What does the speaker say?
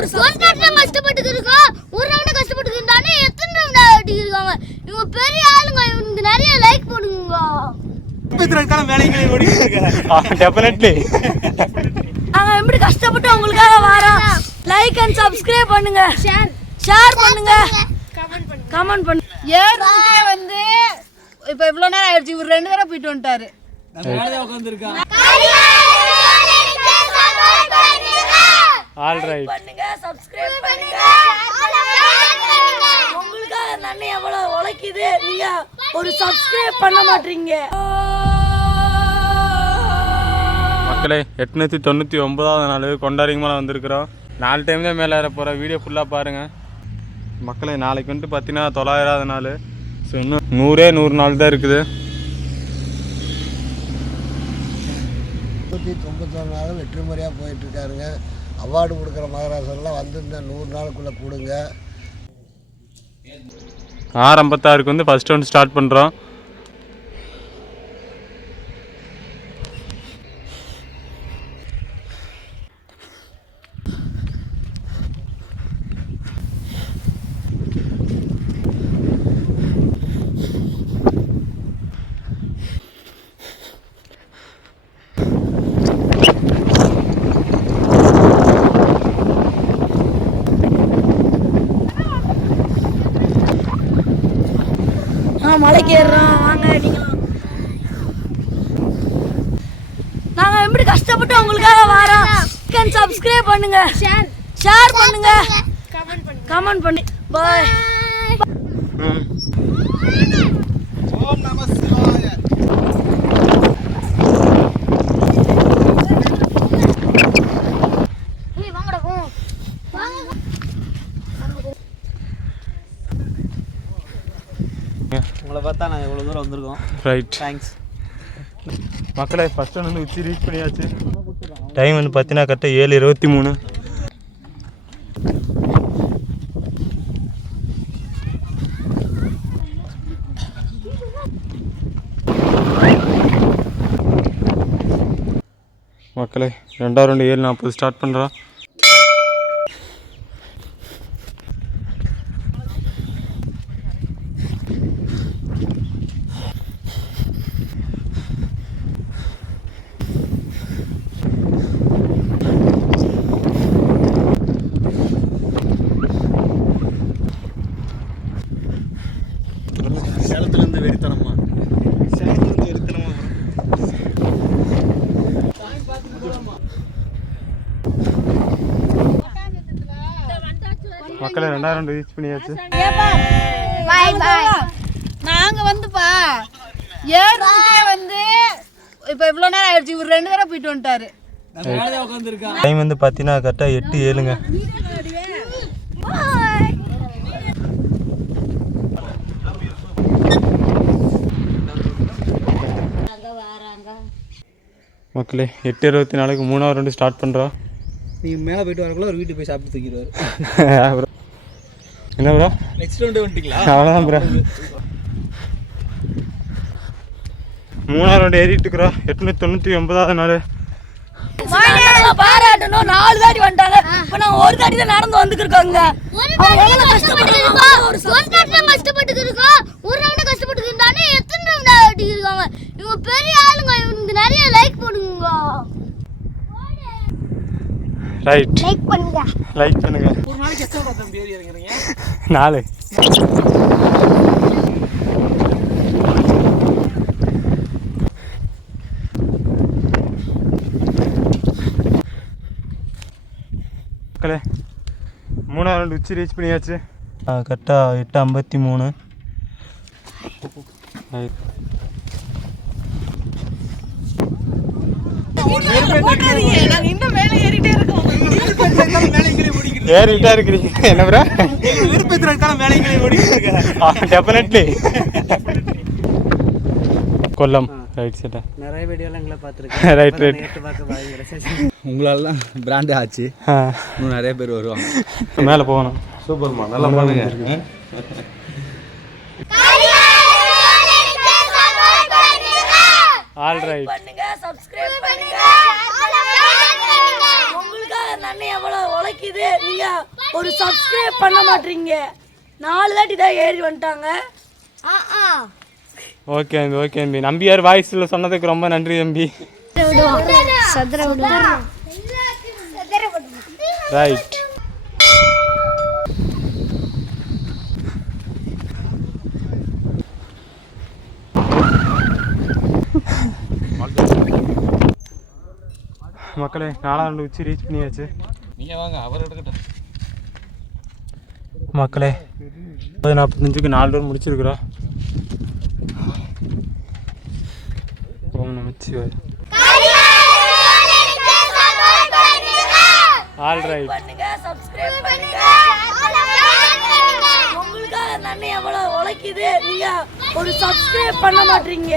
ஒரு நாள் கஷ்டப்பட்டு இருக்கோம். ஒரு ரவுண்ட் கஷ்டப்பட்டு இருந்தானே எத்தனை ரவுண்ட் ஆடி இருக்காங்க. இவங்க பெரிய ஆளுங்க. இவங்களுக்கு நிறைய லைக் போடுங்க. வேலைகளை ஓடிட்டு இருக்காங்க. டெஃபினெட்லி நாங்க எப்படி கஷ்டப்பட்டு உங்களுக்காக வரோம். லைக் அண்ட் சப்ஸ்கிரைப் பண்ணுங்க, ஷேர் பண்ணுங்க, கமெண்ட் பண்ணுங்க. ஏறுறதுக்கே வந்து இப்போ இவ்வளோ நேரம் ஆயிடுச்சு. இவர் 2 தடவை போயிட்டு வந்துட்டாரு. ஆல்ரைட் பண்ணுங்க, சப்ஸ்கிரைப் பண்ணுங்க. உங்களுக்காக நன்மை எவ்வளவு உழைக்குது, நீங்க ஒரு சப்ஸ்கிரைப் பண்ண மாட்டீங்க. மக்களே 899வது நாள் கொண்டாடிங்க மேலே வந்திருக்கிறோம். 4 டைம் தான் மேலே ஏற போகிற. வீடியோ ஃபுல்லாக பாருங்கள் மக்களே. நாளைக்கு வந்துட்டு பார்த்தீங்கன்னா 900வது நாள். ஸோ இன்னும் 100 நாள் தான் இருக்குது. 191 நாள் வெற்றி முறையாக போயிட்டுருக்காருங்க. அவார்டு கொடுக்குற மகாராஷ்டிரெலாம் வந்து இந்த 100 நாளுக்குள்ளே கொடுங்க. 6:56க்கு வந்து ஃபஸ்ட் ரவுண்ட் ஸ்டார்ட் பண்ணுறோம். மலைக்கு ஏறுறோம் வாங்க. நீங்களும் நாங்க எப்படி கஷ்டப்பட்டு உங்களுக்காக வரோம். சப்ஸ்கிரைப் பண்ணுங்க, ஷேர் பண்ணுங்க, கமெண்ட் பண்ணி. பாய். ஓம் நம சிவாய. உங்களை பார்த்தா நாங்கள் இவ்வளோ தூரம் வந்திருக்கோம். ரைட், தேங்க்ஸ் மக்களே. ஃபஸ்ட் ரவுண்ட் வந்து உச்சி ரீச் பண்ணியாச்சு. டைம் வந்து பார்த்தீங்கன்னா கரெக்டாக 7:23. மக்களே 2வது ரவுண்டு 7:40 ஸ்டார்ட் பண்ணுறோம். சேலத்துலேருந்து வெறித்தனமா மக்களே 2வது ரவுண்டு ரீச் பண்ணியாச்சு. நாங்கள் வந்துப்பா ஏறுறதுக்கே வந்து இப்போ இவ்வளோ நேரம் ஆயிடுச்சு. இவர் 2 தடவை போயிட்டு வந்துட்டாரு. டைம் வந்து பார்த்தீங்கன்னா கரெக்டாக 8:07ங்க. மக்களே 8:24க்கு 3வது ரவுண்டு ஸ்டார்ட் பண்ணுறோம். நீங்கள் மேலே போயிட்டு வரக்குள்ள ஒரு வீட்டுக்கு போய் சாப்பிட்டு தூக்கிடுவார். என்ன ப்ரோ நெக்ஸ்ட் ரவுண்டு வந்துட்டீங்களா? அவ்வளோதான் ப்ரோ. 3வது ரவுண்டு ஏறிட்டு இருக்கிறோம். 899வது நாள். பாராட்டணும். 4 தாடி வந்துட்டாங்க. இப்போ நாங்கள் ஒரு தாடி தான் நடந்து வந்துருக்கோங்க. ஒரு நாள் கஷ்டப்பட்டு இருக்கோம். ஒரு ரவுண்ட் கஷ்டப்பட்டு இருந்தானே எத்தனை ரவுண்ட் ஆடி இருக்காங்க. இவங்க பெரிய ஆளுங்க. இவங்களுக்கு நிறைய லைக் போடுங்க. ரைட், லைக் பண்ணுங்க. ஒரு நாளைக்கு எத்தனை தம்பி ஏறி இறங்குறீங்க? 4. மக்களே 3வது ரவுண்டு உச்சி ரீச் பண்ணியாச்சு. கரெக்டாக 8:53. இன்னும் மேலே ஏறிட்டே இருக்கோம். ஏறிட்டா இருக்கிறீங்க. என்ன ப்ரோ விருப்பத்திற்கான வேலைகளை ஓடிட்டு இருக்காங்க. டெஃபினெட்லி கொல்லம். ரைட் சைட்டா நிறைய வீடியோலாம் எங்களை பார்த்துருக்கேன். Right right. உங்களால தான் பிராண்டே ஆச்சு. இன்னும் நிறைய பேர் வருவாங்க. மேலே போகணும். சூப்பர்மா, நல்லா பண்ணுங்க. ஆல்ரைட். பண்ணுங்க, சப்ஸ்கிரைப் பண்ணுங்க. உங்களுக்காக அந்த அண்ணன் எவ்வளோ உழைக்குது, நீங்க ஒரு சப்ஸ்கிரைப் பண்ண மாட்டீங்க. 4 தாட்டி தான் ஏறி வந்துட்டாங்க. ஓகே தம்பி, ஓகே தம்பி. நம்பியார் வாய்ஸில் சொன்னதுக்கு ரொம்ப நன்றி தம்பி. ரைட். மக்களே 4ஆண்டு உச்சி ரீச் பண்ணியாச்சு. நீங்கள் வாங்க, அவர் எடுக்கட்டும். மக்களே 45க்கு 4 டோர் முடிச்சிருக்கிறோம். ஓம் நமச்சிவாய். All right. பண்ணுங்க, சப்ஸ்கிரைப் பண்ணுங்க. உங்களுக்காக அந்த அண்ணன் எவ்வளோ உழைக்குது, நீங்க ஒரு சப்ஸ்கிரைப் பண்ண மாட்டீங்க.